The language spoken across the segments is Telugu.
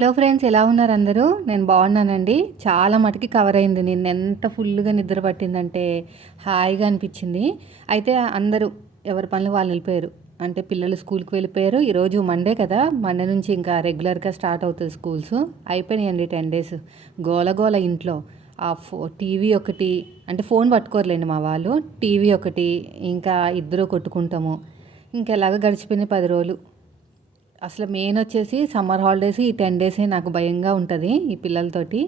హలో ఫ్రెండ్స్ ఎలా ఉన్నారు అందరూ? నేను బాగున్నానండి. చాలా మటుకి కవర్ అయింది. నిన్న ఎంత ఫుల్గా నిద్ర పట్టిందంటే హాయిగా అనిపించింది. అయితే అందరూ ఎవరి పనులు వాళ్ళు వెళ్ళిపోయారు. అంటే పిల్లలు స్కూల్కి వెళ్ళిపోయారు. ఈరోజు మండే కదా. మండే నుంచి ఇంకా రెగ్యులర్గా స్టార్ట్ అవుతుంది స్కూల్స్. అయిపోయినాయండి టెన్ డేస్. గోల గోల ఇంట్లో. ఆ ఫో టీవీ ఒకటి అంటే ఫోన్ పట్టుకోరలేండి మా వాళ్ళు. టీవీ ఒకటి ఇంకా ఇద్దరు కొట్టుకుంటాము. ఇంకా ఎలాగ గడిచిపోయినాయి పది రోజులు. అసలు మెయిన్ వచ్చేసి సమ్మర్ హాలిడేస్ ఈ టెన్ డేసే నాకు భయంగా ఉంటుంది ఈ పిల్లలతోటి.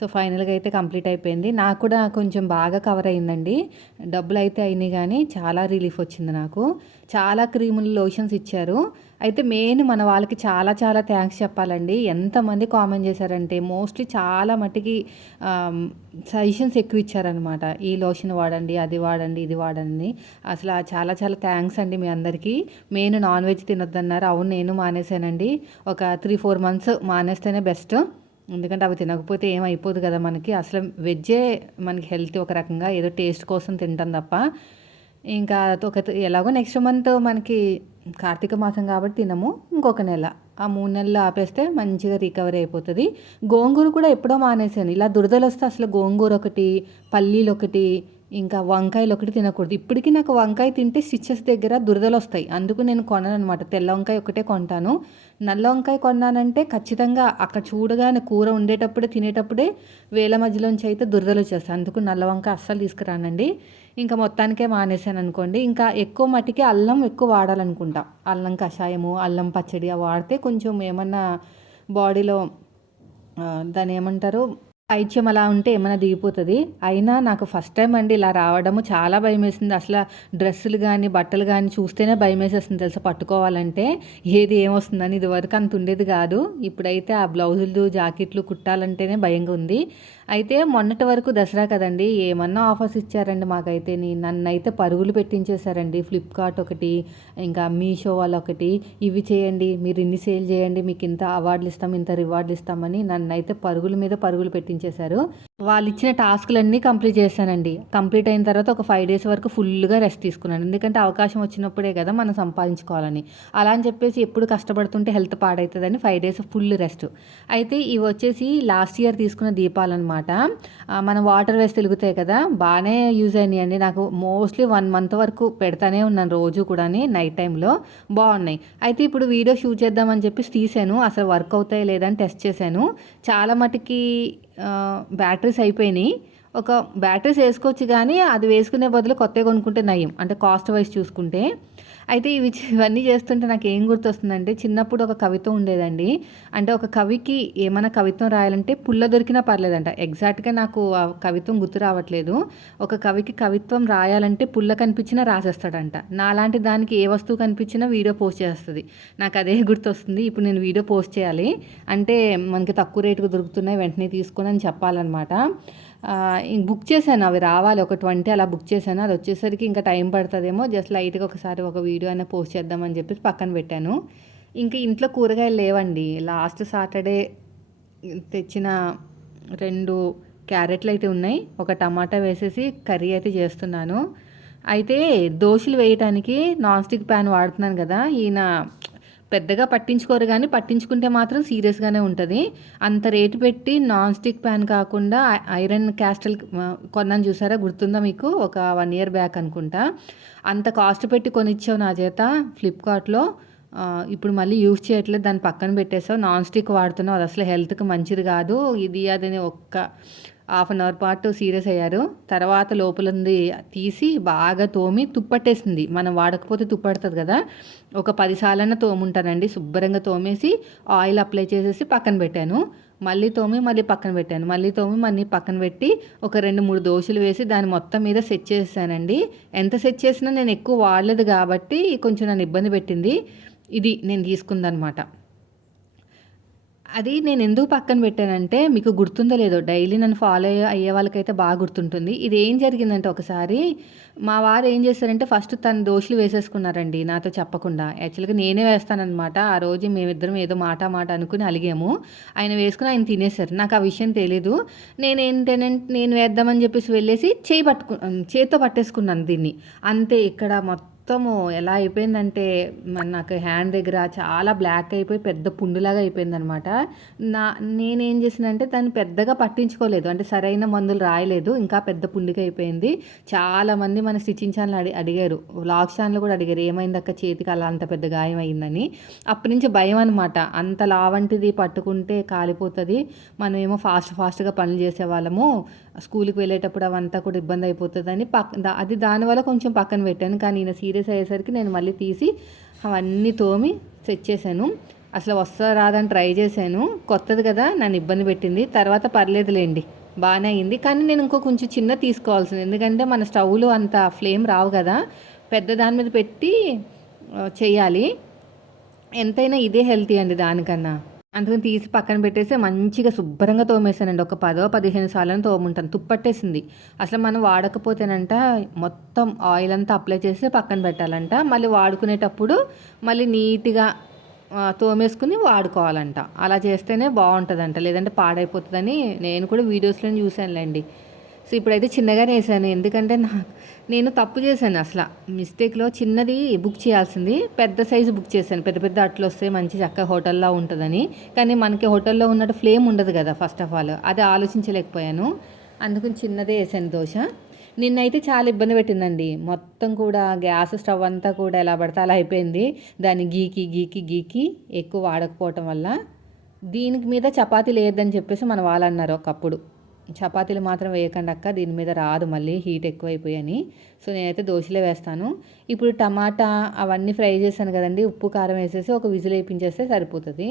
సో ఫైనల్గా అయితే కంప్లీట్ అయిపోయింది. నాకు కూడా కొంచెం బాగా కవర్ అయిందండి. డబ్బులు అయితే అయినాయి కానీ చాలా రిలీఫ్ వచ్చింది నాకు. చాలా క్రీములు లోషన్స్ ఇచ్చారు. అయితే మెయిన్ మన వాళ్ళకి చాలా చాలా థ్యాంక్స్ చెప్పాలండి. ఎంతమంది కామెంట్ చేశారంటే మోస్ట్లీ చాలా మట్టికి సజెషన్స్ ఎక్కువ ఇచ్చారనమాట ఈ లోషన్ వాడండి అది వాడండి ఇది వాడండి. అసలు చాలా చాలా థ్యాంక్స్ అండి మీ అందరికీ. మెయిన్ నాన్ వెజ్ తినొద్దన్నారు. అవును నేను మానేశానండి. ఒక త్రీ ఫోర్ మంత్స్ మానేస్తేనే బెస్ట్. ఎందుకంటే అవి తినకపోతే ఏమైపోదు కదా మనకి. అసలు వెజ్జే మనకి హెల్త్ ఒక రకంగా ఏదో టేస్ట్ కోసం తింటాం తప్ప. ఇంకా ఒక ఎలాగో నెక్స్ట్ మంత్ మనకి కార్తీక మాసం కాబట్టి తినము. ఇంకొక నెల. ఆ మూడు నెలలు ఆపేస్తే మంచిగా రికవరీ అయిపోతుంది. గోంగూర కూడా ఎప్పుడో మానేసాను ఇలా దురదలు వస్తే అసలు గోంగూర ఒకటి పల్లీలు ఒకటి ఇంకా వంకాయలు ఒకటి తినకూడదు. ఇప్పటికీ నాకు వంకాయ తింటే స్టిచ్చెస్ దగ్గర దురదలు వస్తాయి. అందుకు నేను కొనను అనమాట తెల్ల వంకాయ ఒకటే కొంటాను. నల్ల వంకాయ కొన్నానంటే ఖచ్చితంగా అక్కడ చూడగానే కూర ఉండేటప్పుడే తినేటప్పుడే వేల మధ్యలోంచి అయితే దురదలు వచ్చేస్తాయి. అందుకు నల్ల వంకాయ అస్సలు తీసుకురానండి. ఇంకా మొత్తానికే మానేశాను అనుకోండి. ఇంకా ఎక్కువ మట్టికి అల్లం ఎక్కువ వాడాలనుకుంటా. అల్లం కషాయము అల్లం పచ్చడి వాడితే కొంచెం ఏమన్నా బాడీలో దాని ఏమంటారు? ఐచ్యం అలా ఉంటే ఏమైనా దిగిపోతుంది. అయినా నాకు ఫస్ట్ టైం అండి ఇలా రావడము చాలా భయం వేసింది అసలు డ్రెస్సులు కానీ బట్టలు కానీ చూస్తేనే భయం వేసేస్తుంది తెలుసా పట్టుకోవాలంటే. ఏది ఏమొస్తుందని ఇది వరకు అంత ఉండేది కాదు. ఇప్పుడైతే ఆ బ్లౌజులు జాకెట్లు కుట్టాలంటేనే భయంగా ఉంది. అయితే మొన్నటి వరకు దసరా కదండి ఏమన్నా ఆఫర్స్ ఇచ్చారండి మాకైతే? నన్ను అయితే పరుగులు పెట్టించేశారండి. ఫ్లిప్కార్ట్ ఒకటి ఇంకా మీషో వాళ్ళు ఒకటి. ఇవి చేయండి మీరు ఇన్ని సేల్ చేయండి మీకు ఇంత అవార్డులు ఇస్తాం ఇంత రివార్డులు ఇస్తామని నన్ను అయితే పరుగుల మీద పరుగులు పెట్టించేశారు. వాళ్ళు ఇచ్చిన టాస్క్లన్నీ కంప్లీట్ చేశానండి. కంప్లీట్ అయిన తర్వాత ఒక ఫైవ్ డేస్ వరకు ఫుల్గా రెస్ట్ తీసుకున్నాను. ఎందుకంటే అవకాశం వచ్చినప్పుడే కదా మనం సంపాదించుకోవాలని. అలా అని చెప్పేసి ఎప్పుడు కష్టపడుతుంటే హెల్త్ పాడవుతుందని ఫైవ్ డేస్ ఫుల్ రెస్ట్. అయితే ఇవి వచ్చేసి లాస్ట్ ఇయర్ తీసుకున్న దీపాలు అనమాట మనం వాటర్ వేసి తిరుగుతాయి కదా బాగానే యూజ్ అయినాయి అండి నాకు మోస్ట్లీ వన్ మంత్ వరకు పెడతానే ఉన్నాను రోజు కూడా నైట్ టైంలో. బాగున్నాయి. అయితే ఇప్పుడు వీడియో షూట్ చేద్దామని చెప్పేసి తీసాను అసలు వర్క్ అవుతాయి లేదని టెస్ట్ చేశాను. చాలా మటుకి బ్యాటరీస్ అయిపోయినాయి. ఒక బ్యాటరీస్ వేసుకోవచ్చు కానీ అది వేసుకునే బదులు కొత్తగా కొనుక్కుంటే నయం. అంటే కాస్ట్ వైజ్ చూసుకుంటే. అయితే ఇవి ఇవన్నీ చేస్తుంటే నాకు ఏం గుర్తొస్తుందంటే చిన్నప్పుడు ఒక కవిత్వం ఉండేదండి. అంటే ఒక కవికి ఏమైనా కవిత్వం రాయాలంటే పుల్ల దొరికినా పర్లేదంట. ఎగ్జాక్ట్గా నాకు ఆ కవిత్వం గుర్తు రావట్లేదు. ఒక కవికి కవిత్వం రాయాలంటే పుల్ల కనిపించినా రాసేస్తాడంట. నాలాంటి దానికి ఏ వస్తువు కనిపించినా వీడియో పోస్ట్ చేస్తుంది. నాకు అదే గుర్తొస్తుంది. ఇప్పుడు నేను వీడియో పోస్ట్ చేయాలి. అంటే మనకి తక్కువ రేటుకు దొరుకుతున్నాయి వెంటనే తీసుకొని అని చెప్పాలన్నమాట. బుక్ చేశాను అవి రావాలి. ఒక ట్వంటీ అలా బుక్ చేశాను. అది వచ్చేసరికి ఇంకా టైం పడుతుందేమో. జస్ట్ లైట్గా ఒకసారి ఒక వీడియో అయినా పోస్ట్ చేద్దామని చెప్పేసి పక్కన పెట్టాను. ఇంకా ఇంట్లో కూరగాయలు లేవండి. లాస్ట్ సాటర్డే తెచ్చిన రెండు క్యారెట్లు అయితే ఉన్నాయి. ఒక టమాటా వేసేసి కర్రీ అయితే చేస్తున్నాను. అయితే దోశలు వేయటానికి నాన్ స్టిక్ ప్యాన్ వాడుతున్నాను కదా. ఈయన పెద్దగా పట్టించుకోరు కానీ పట్టించుకుంటే మాత్రం సీరియస్గానే ఉంటుంది. అంత రేటు పెట్టి నాన్ స్టిక్ ప్యాన్ కాకుండా ఐరన్ క్యాస్టల్ కొన్నాను చూసారా? గుర్తుందా మీకు? ఒక వన్ ఇయర్ బ్యాక్ అనుకుంటా. అంత కాస్ట్ పెట్టి కొనిచ్చావు నా చేత ఫ్లిప్కార్ట్లో. ఇప్పుడు మళ్ళీ యూజ్ చేయట్లేదు. దాన్ని పక్కన పెట్టేసావు నాన్ స్టిక్ వాడుతున్నావు. అది అసలు హెల్త్కి మంచిది కాదు. ఇది అదని ఒక్క హాఫ్ అన్ అవర్ పాటు సీరియస్ అయ్యారు. తర్వాత లోపలంది తీసి బాగా తోమి తుప్పట్టేసింది. మనం వాడకపోతే తుప్పడుతుంది కదా. ఒక పదిసార్లన్నా తోముంటానండి. శుభ్రంగా తోమేసి ఆయిల్ అప్లై చేసేసి పక్కన పెట్టాను. మళ్ళీ తోమి మళ్ళీ పక్కన పెట్టాను. మళ్ళీ తోమి మళ్ళీ పక్కన పెట్టి ఒక రెండు మూడు దోశలు వేసి దాని మొత్తం మీద సెట్ చేసానండి ఎంత సెట్ చేసినా నేను ఎక్కువ వాడలేదు కాబట్టి కొంచెం నన్ను ఇబ్బంది పెట్టింది. ఇది నేను తీసుకుందనమాట. అది నేను ఎందుకు పక్కన పెట్టానంటే మీకు గుర్తుందో లేదో డైలీ నన్ను ఫాలో అయ్యే వాళ్ళకైతే బాగా గుర్తుంటుంది. ఇది ఏం జరిగిందంటే ఒకసారి మా వారు ఏం చేశారంటే ఫస్ట్ తన దోషులు వేసేసుకున్నారండి నాతో చెప్పకుండా. యాక్చువల్గా నేనే వేస్తానన్నమాట. ఆ రోజు మేమిద్దరం ఏదో మాట మాట అనుకుని అలిగాము. ఆయన వేసుకుని ఆయన తినేశారు. నాకు ఆ విషయం తెలీదు. నేను ఏంటంటే నేను వేద్దామని చెప్పేసి వెళ్ళేసి చేయి పట్టుకు చేతితో పట్టేసుకున్నాను దీన్ని. అంతే ఇక్కడ మొత్తం మొత్తము ఎలా అయిపోయిందంటే నాకు హ్యాండ్ దగ్గర చాలా బ్లాక్ అయిపోయి పెద్ద పుండులాగా అయిపోయిందనమాట. నా నేనేం చేసినంటే దాన్ని పెద్దగా పట్టించుకోలేదు. అంటే సరైన మందులు రాయలేదు. ఇంకా పెద్ద పుండుగా అయిపోయింది. చాలామంది మన స్టిచ్చింగ్ ఛానల్ అడి అడిగారు. వ్లాగ్ ఛానల్ కూడా అడిగారు. ఏమైందక్క చేతికి అలా అంత పెద్ద గాయం అయిందని. అప్పటి నుంచి భయం అనమాట. అంత లావంటిది పట్టుకుంటే కాలిపోతుంది. మనం ఏమో ఫాస్ట్ ఫాస్ట్గా పనులు చేసేవాళ్ళము. స్కూల్కి వెళ్ళేటప్పుడు అవంతా కూడా ఇబ్బంది అయిపోతుందని పక్క దా- అది దానివల్ల కొంచెం పక్కన పెట్టాను. కానీ ఈయన సీరియస్ అయ్యేసరికి నేను మళ్ళీ తీసి అవన్నీ తోమి సెట్ చేశాను. అసలు వస్తా రాదని ట్రై చేశాను. కొత్తది కదా నన్ను ఇబ్బంది పెట్టింది. తర్వాత పర్లేదులేండి బాగానే అయింది. కానీ నేను ఇంకో కొంచెం చిన్న తీసుకోవాల్సింది. ఎందుకంటే మన స్టవ్లు అంత ఫ్లేమ్ రావు కదా పెద్ద దాని మీద పెట్టి చేయాలి. ఎంతైనా ఇదే హెల్తీ అండి దానికన్నా. అందుకని తీసి పక్కన పెట్టేసి మంచిగా శుభ్రంగా తోమేసానండి ఒక పదో పదిహేను సార్లను తోముంటాను. తుప్పట్టేసింది. అసలు మనం వాడకపోతేనంట మొత్తం ఆయిల్ అంతా అప్లై చేసి పక్కన పెట్టాలంట. మళ్ళీ వాడుకునేటప్పుడు మళ్ళీ నీట్గా తోమేసుకుని వాడుకోవాలంట. అలా చేస్తేనే బాగుంటుందంట. లేదంటే పాడైపోతుందని నేను కూడా వీడియోస్లో చూశానులేండి. సో ఇప్పుడైతే చిన్నగానే వేసాను ఎందుకంటే నా నేను తప్పు చేశాను అసలు. మిస్టేక్లో చిన్నది బుక్ చేయాల్సింది. పెద్ద సైజు బుక్ చేశాను. పెద్ద పెద్ద అట్లు వస్తే మంచి చక్క హోటల్లో ఉంటుందని. కానీ మనకి హోటల్లో ఉన్నట్టు ఫ్లేమ్ ఉండదు కదా ఫస్ట్ ఆఫ్ ఆల్. అది ఆలోచించలేకపోయాను. అందుకని చిన్నదే వేసాను దోశ. నిన్నైతే చాలా ఇబ్బంది పెట్టిందండి. మొత్తం కూడా గ్యాస్ స్టవ్ అంతా కూడా ఎలా పడితే అలా అయిపోయింది. దాన్ని గీకి గీకి గీకి ఎక్కువ వాడకపోవటం వల్ల దీనికి మీద చపాతీ లేదని చెప్పేసి మన వాళ్ళు అన్నారు ఒకప్పుడు. చపాతీలు మాత్రం వేయకండి అక్క దీని మీద రాదు మళ్ళీ హీట్ ఎక్కువైపోయని సో నేనైతే దోశలే వేస్తాను. ఇప్పుడు టమాటా అవన్నీ ఫ్రై చేశాను కదండి ఉప్పు కారం వేసేసి ఒక విజిల్ వేయించేస్తే సరిపోతుంది.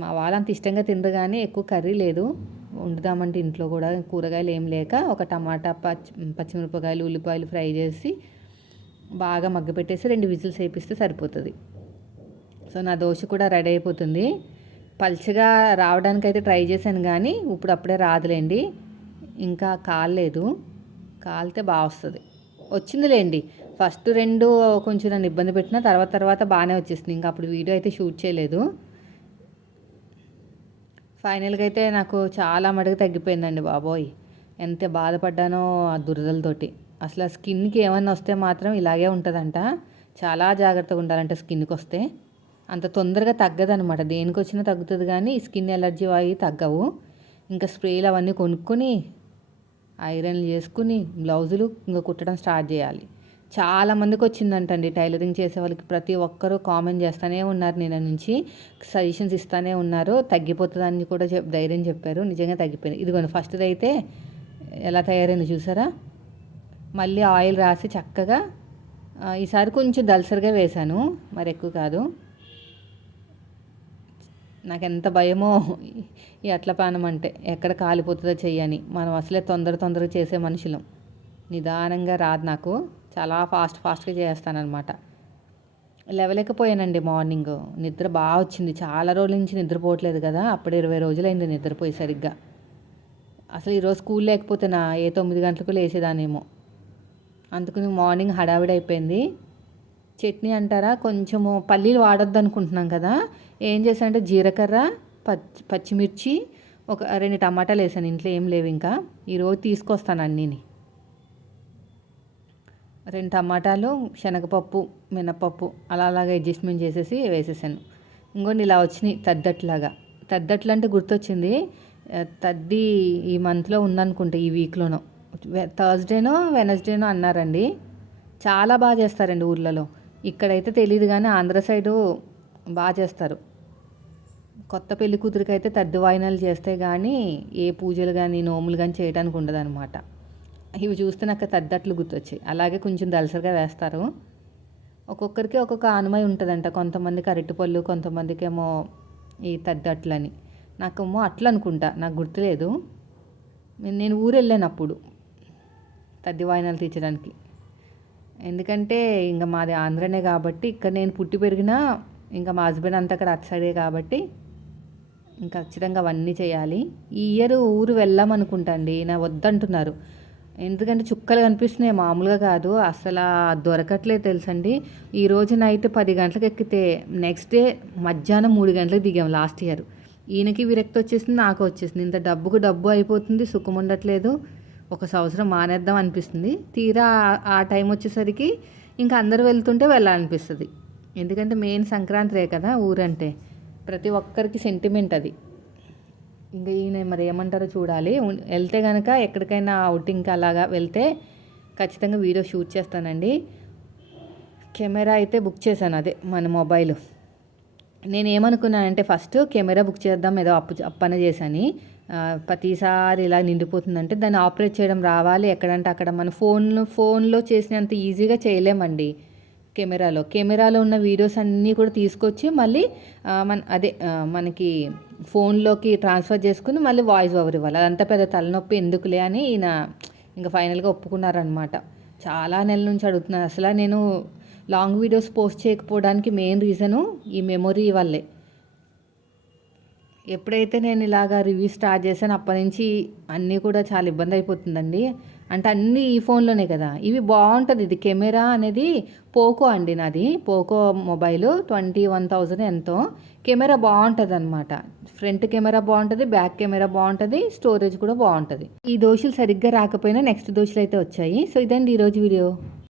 మా వాళ్ళు అంత ఇష్టంగా తినరు కానీ ఎక్కువ కర్రీ లేదు. వండుదామంటే ఇంట్లో కూడా కూరగాయలు ఏం లేక ఒక టమాటా పచ్చి పచ్చిమిరపకాయలు ఉల్లిపాయలు ఫ్రై చేసి బాగా మగ్గపెట్టేసి రెండు విజిల్స్ వేపిస్తే సరిపోతుంది. సో నా దోశ కూడా రెడీ అయిపోతుంది. పల్చగా అయితే ట్రై చేశాను కానీ ఇప్పుడు అప్పుడే రాదులేండి. ఇంకా కాలేదు కాలితే బాగా వస్తుంది. వచ్చిందిలేండి. ఫస్ట్ రెండు కొంచెం నన్ను ఇబ్బంది పెట్టిన తర్వాత తర్వాత బాగానే వచ్చేసింది. ఇంకా అప్పుడు వీడియో అయితే షూట్ చేయలేదు. ఫైనల్గా అయితే నాకు చాలా మటుకు తగ్గిపోయిందండి బాబోయ్. ఎంత బాధపడ్డానో ఆ దురదలతోటి. అసలు ఆ స్కిన్కి ఏమన్నా వస్తే మాత్రం ఇలాగే ఉంటుందంట. చాలా జాగ్రత్తగా ఉండాలంట స్కిన్కి వస్తే అంత తొందరగా తగ్గదనమాట దేనికి వచ్చినా తగ్గుతుంది కానీ స్కిన్ ఎలర్జీ అవి తగ్గవు. ఇంకా స్ప్రేలు అవన్నీ కొనుక్కొని ఐరన్లు చేసుకుని బ్లౌజులు ఇంకా కుట్టడం స్టార్ట్ చేయాలి. చాలా మందికి వచ్చిందంటండి టైలరింగ్ చేసే వాళ్ళకి. ప్రతి ఒక్కరూ కామెంట్ చేస్తూనే ఉన్నారు నేను నుంచి. సజెషన్స్ ఇస్తూనే ఉన్నారు. తగ్గిపోతుందని కూడా చెప్ ధైర్యం చెప్పారు. నిజంగా తగ్గిపోయింది ఇదిగోండి ఫస్ట్ది అయితే ఎలా తయారైంది చూసారా? మళ్ళీ ఆయిల్ రాసి చక్కగా ఈసారి కొంచెం దల్సరిగా వేశాను. మరి ఎక్కువ కాదు. నాకు ఎంత భయమో ఈ అట్లపానం అంటే ఎక్కడ కాలిపోతుందో చెయ్యని. మనం అసలే తొందర తొందరగా చేసే మనుషులం. నిదానంగా రాదు నాకు. చాలా ఫాస్ట్ ఫాస్ట్గా చేస్తానన్నమాట. లేవలేకపోయానండి మార్నింగ్. నిద్ర బాగా వచ్చింది. చాలా రోజుల నుంచి నిద్రపోవట్లేదు కదా. అప్పుడు ఇరవై రోజులైంది నిద్రపోయి సరిగ్గా. అసలు ఈరోజు స్కూల్ లేకపోతే నా ఏ తొమ్మిది గంటలకు లేచేదానేమో అందుకని మార్నింగ్ హడావిడి అయిపోయింది. చట్నీ అంటారా? కొంచెము పల్లీలు వాడొద్దు అనుకుంటున్నాం కదా. ఏం చేశానంటే జీలకర్ర పచ్చి పచ్చిమిర్చి ఒక రెండు టమాటాలు వేసాను. ఇంట్లో ఏం లేవు ఇంకా. ఈరోజు తీసుకొస్తాను అన్నీని. రెండు టమాటాలు శనగపప్పు మినపప్పు అలా అలాగా అడ్జస్ట్మెంట్ చేసేసి వేసేసాను. ఇంకోండి ఇలా వచ్చినాయి తద్దట్లాగా. తద్దట్లు అంటే గుర్తొచ్చింది. తద్ది ఈ మంత్లో ఉందనుకుంటా ఈ వీక్లోనో. థర్స్డేనో వెనస్డేనో అన్నారండి. చాలా బాగా చేస్తారండి ఊర్లలో. ఇక్కడైతే తెలియదు కానీ ఆంధ్ర సైడు బాగా చేస్తారు. కొత్త పెళ్ళి కూతురికి అయితే తద్ది వాయినాలు చేస్తే కానీ ఏ పూజలు కానీ నోములు కానీ చేయడానికి ఉండదన్నమాట. ఇవి చూస్తే నాకు తద్దట్లు గుర్తొచ్చాయి. అలాగే కొంచెం దలసరిగా వేస్తారు. ఒక్కొక్కరికి ఒక్కొక్క ఆనమై ఉంటుందంట. కొంతమందికి అరటిపళ్ళు కొంతమందికి ఏమో ఈ తద్దట్లని. నాకేమో అట్లు అనుకుంటా. నాకు గుర్తులేదు. నేను- నేను ఊరు వెళ్ళాను అప్పుడు తద్ది వాయినాలు తీర్చడానికి. ఎందుకంటే ఇంకా మాది ఆంధ్రనే కాబట్టి ఇక్కడ నేను పుట్టి పెరిగినా ఇంకా మా హస్బెండ్ అంతా అక్కడ అటు సైడే కాబట్టి ఇంకా ఖచ్చితంగా అవన్నీ చేయాలి. ఈ ఇయర్ ఊరు వెళ్ళామనుకుంటా అండి నా వద్దంటున్నారు. ఎందుకంటే చుక్కలు కనిపిస్తున్నాయి. మామూలుగా కాదు. అసలు దొరకట్లేదు తెలుసండి. ఈ రోజు నైట్ పది గంటలకు ఎక్కితే నెక్స్ట్ డే మధ్యాహ్నం మూడు గంటలకు దిగాం లాస్ట్ ఇయర్ ఈయనకి విరక్తి వచ్చేసింది నాకు వచ్చేసింది. ఇంత డబ్బుకు డబ్బు అయిపోతుంది సుఖం ఉండట్లేదు. ఒక సంవత్సరం మానేద్దాం అనిపిస్తుంది. తీరా ఆ- టైం వచ్చేసరికి ఇంకా అందరు వెళ్తుంటే వెళ్ళాలనిపిస్తుంది. ఎందుకంటే మెయిన్ సంక్రాంతిరే కదా ఊరంటే. ప్రతి ఒక్కరికి సెంటిమెంట్ అది. ఇంకా ఈయన మరి ఏమంటారో చూడాలి. వెళ్తే కనుక ఎక్కడికైనా అవుటింగ్కి అలాగా వెళ్తే ఖచ్చితంగా వీడియో షూట్ చేస్తానండి. కెమెరా అయితే బుక్ చేశాను అదే మన మొబైల్. నేను ఏమనుకున్నానంటే ఫస్ట్ కెమెరా బుక్ చేద్దాం ఏదో అప్పు అప్పన చేశాను. ప్రతిసారి ఇలా నిండిపోతుందంటే దాన్ని ఆపరేట్ చేయడం రావాలి. ఎక్కడంటే అక్కడ మన ఫోన్ ఫోన్లో చేసినంత ఈజీగా చేయలేమండి కెమెరాలో. కెమెరాలో ఉన్న వీడియోస్ అన్నీ కూడా తీసుకొచ్చి మళ్ళీ మన అదే మనకి ఫోన్లోకి ట్రాన్స్ఫర్ చేసుకుని మళ్ళీ వాయిస్ ఓవర్ ఇవ్వాలి. అదంతా పెద్ద తలనొప్పి ఎందుకులే అని ఈయన ఇంకా ఫైనల్గా ఒప్పుకున్నారనమాట. చాలా నెలల నుంచి అడుగుతున్నారు. అసలు నేను లాంగ్ వీడియోస్ పోస్ట్ చేయకపోవడానికి మెయిన్ రీజను ఈ మెమొరీ వల్లే. ఎప్పుడైతే నేను ఇలాగా రివ్యూ స్టార్ట్ చేశాను అప్పటి నుంచి అన్నీ కూడా చాలా ఇబ్బంది అయిపోతుందండి. అంటే అన్నీ ఈ ఫోన్లోనే కదా. ఇవి బాగుంటుంది. ఇది కెమెరా అనేది పోకో అండి నాది. Poco mobile twenty one thousand ఎంతో. కెమెరా బాగుంటుంది అనమాట ఫ్రంట్ కెమెరా బాగుంటుంది బ్యాక్ కెమెరా బాగుంటుంది స్టోరేజ్ కూడా బాగుంటుంది. ఈ దోషులు సరిగ్గా రాకపోయినా నెక్స్ట్ దోషులు అయితే వచ్చాయి. సో ఇదండి ఈరోజు వీడియో.